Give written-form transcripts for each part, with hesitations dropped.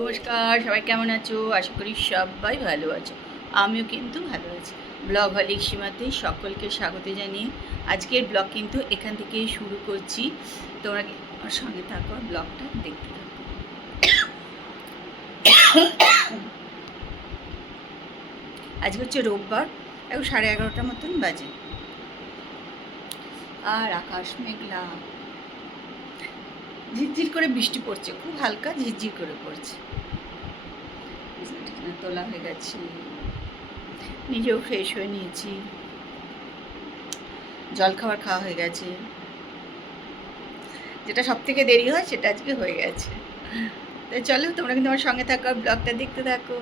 নমস্কার, সবাই কেমন আছো? আশা করি সবাই ভালো আছো। আমিও কিন্তু ভালো আছি। ব্লগ হলিক সীমাতে সকলকে স্বাগত জানিয়ে আজকের ব্লগ কিন্তু এখান থেকেই শুরু করছি। তোমরা আমার সঙ্গে থাকো, ব্লগটা দেখতে থাকো। আজকে হচ্ছে রোববার, এখন 11:30 মতন বাজে, আর আকাশ মেঘলা, ঝিরঝির করে বৃষ্টি পড়ছে, খুব হালকা ঝিরঝির করে পড়ছে। তোলা হয়ে গেছে, নিজেও ফ্রেশ হয়ে নিয়েছি, জলখাবার খাওয়া হয়ে গেছে। যেটা সব থেকে দেরি হয় সেটা আজকে হয়ে গেছে। তো চলো, তোমরা কিন্তু আমার সঙ্গে থাকো, ব্লগটা দেখতে থাকো।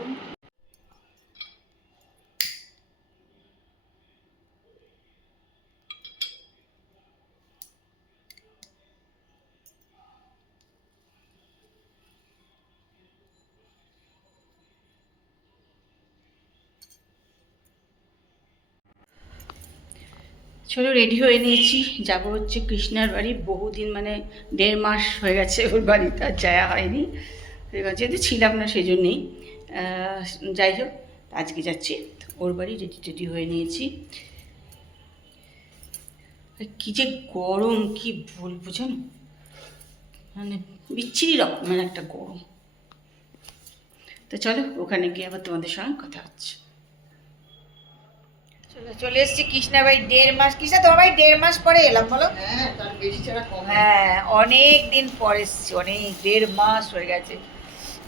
চলো, রেডি হয়ে নিয়েছি, যাব হচ্ছে কৃষ্ণার বাড়ি। বহুদিন, মানে 1.5 মাস হয়ে গেছে ওর বাড়িতে আর যাওয়া হয়নি, যেহেতু ছিলাম না সেই জন্যেই। যাই হোক, আজকে যাচ্ছি ওর বাড়ি, রেডি টেডি হয়ে নিয়েছি। কী যে গরম, কি বলবো জানো, মানে বিচ্ছিরি রকমের একটা গরম। তো চলো, ওখানে গিয়ে আবার তোমাদের সঙ্গে কথা হচ্ছে। চলে এসেছি কৃষ্ণা ভাই। 1.5 মাস, কৃষ্ণা তোমার ভাই 1.5 মাস পরে এলাম, বলো? হ্যাঁ, তার বেশি ছাড়া কম। হ্যাঁ, অনেক দিন পর এসেছি, অনেক 1.5 মাস হয়ে গেছে।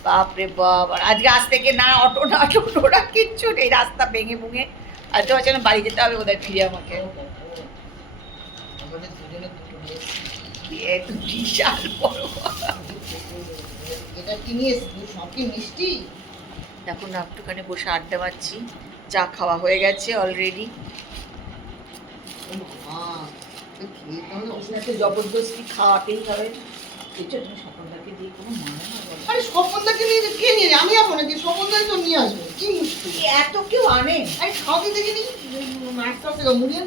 বাপরে বাপ! আর আজকে আজ থেকে না অটো না টোটো না কিচ্ছু নেই, রাস্তা ভেঙে ভুঙে। আর তো হচ্ছে বাড়ি যেতে হবে কোথায় ফিরে আমাকে। আমাদের দুজনের দুটো ড্রেস। এ তো বিশাল বড়। এটা কি নিয়ে সব কি মিষ্টি? দেখুন না, একটুখানি বসে আড্ডা মারছি, চা খাওয়া হয়ে গেছে অলরেডি। জবরদস্তি খাওয়াতেই হবে, সকলটাকে দিয়ে কোনো মানে না। আরে স্বপনদাকে নিয়ে কে নিয়ে আমি যাবো নাকি? স্বপনদাই তো নিয়ে আসবে, কি মুশকিল? এত কেউ আনে? আরে খাওয়াতে দেখিনি নাস্তা থেকে মুড়িয়ে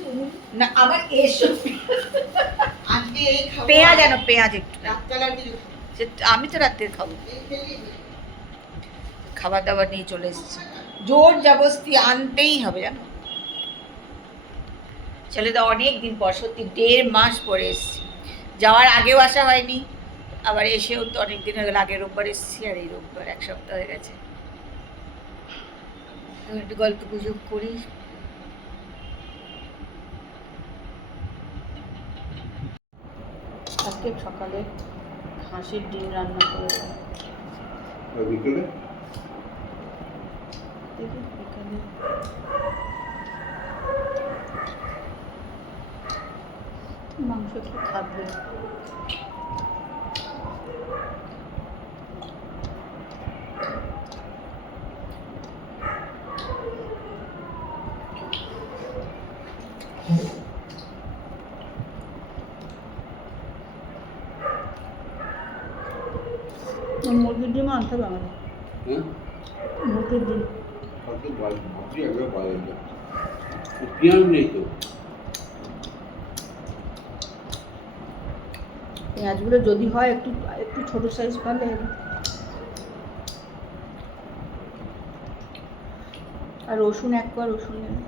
না, আবার এসো। আজকে এই খাবো। পেঁয়াজ আনো, পেঁয়াজ একটু। রাতবেলার কিছু আমি তো রাত্রে খাবো। খেলি। খাবার দাবার নিয়ে চলে এসেছি, জোর জবরদস্তি আনতেই হবে জানো। ছেলেটা অনেক দিন পর, সত্যি 1.5 মাস পরে এসেছি। যাওয়ার আগেও আসা হয়নি, আবার এসেও তো অনেক দিন হয়ে গেল। আগের রোববার এসেছি, আর এই রোববার 1 সপ্তাহ হয়ে গেছে। একটু গল্প গুজব করি। আজকে সকালে হাঁসের ডিম রান্না করে বিকেলে দেখি, বিকালে মাংস একটু থাকবে। মুরগির ডিম আনতে হবে আমাদের। মুরগির ডিম ভাবছি একবার বাইরে যা, পেঁয়াজ নেই তো। পেঁয়াজগুলো যদি হয় একটু একটু ছোটো সাইজ পালে, আর রসুন 1 কোয়া রসুন নেবে।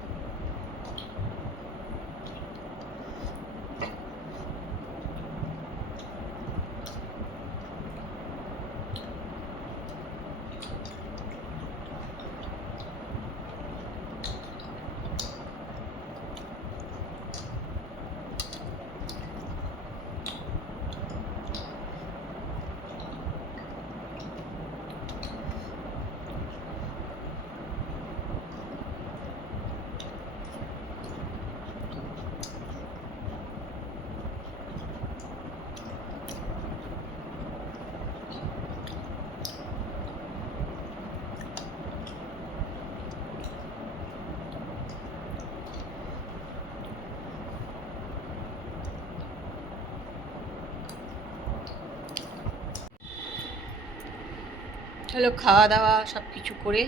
হলো খাওয়া দাওয়া সব কিছু করে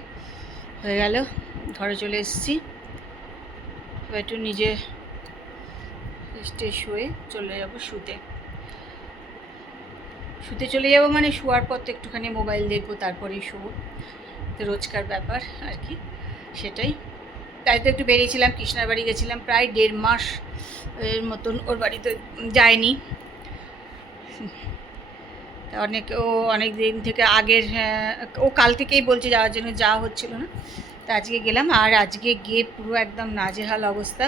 হয়ে গেল, ঘরে চলে এসেছি। এবার একটু নিজে ফ্রেশ হয়ে চলে যাব শুতে চলে যাব, মানে শোয়ার পর তো একটুখানি মোবাইল দেখবো, তারপরেই শোবো। তো রোজকার ব্যাপার আর কি, সেটাই। তাই তো একটু বেরিয়েছিলাম, কৃষ্ণার বাড়ি গেছিলাম, প্রায় 1.5 মাস এর মতন ওর বাড়িতে যায়নি। অনেক দিন থেকে আগের, ও কাল থেকেই বলছে যাওয়ার জন্য, যাওয়া হচ্ছিল না। তা আজকে গেলাম, আর আজকে গিয়ে পুরো একদম নাজেহাল অবস্থা।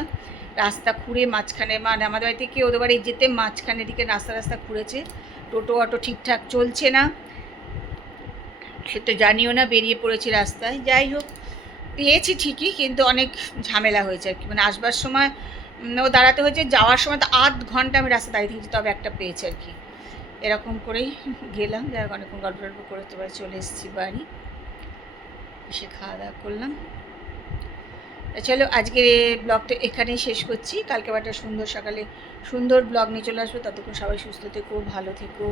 রাস্তা খুঁড়ে মাঝখানে, মানে আমাদের বাড়ি থেকে ওদের বাড়ি যেতে মাঝখানে দিকে রাস্তা খুঁড়েছে, টোটো অটো ঠিকঠাক চলছে না, সে তো জানিও না, বেরিয়ে পড়েছি রাস্তায়। যাই হোক, পেয়েছি ঠিকই, কিন্তু অনেক ঝামেলা হয়েছে আর কি। মানে আসবার সময় ও দাঁড়াতে হয়েছে, যাওয়ার সময় তো 8 ঘন্টা আমি রাস্তা দাঁড়িয়ে থেকেছি, তবে একটা পেয়েছি আর কি। এরকম করেই গেলাম, যাই হোক অনেকক্ষণ গল্প করে তো বাড়ি চলে এসেছি। বাড়ি এসে খাওয়া দাওয়া করলাম। চলো আজকের ব্লগটা এখানেই শেষ করছি। কালকে একটা সুন্দর সকালে সুন্দর ব্লগ নিয়ে চলে আসবো। ততক্ষণ সবাই সুস্থ থেকো, ভালো থেকো।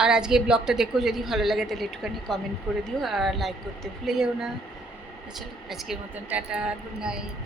আর আজকে ব্লগটা দেখো, যদি ভালো লাগে তাহলে একটুখানি কমেন্ট করে দিও, আর লাইক করতে ভুলে যেও না। চলো আজকের মতন টাটা, গুড নাইট।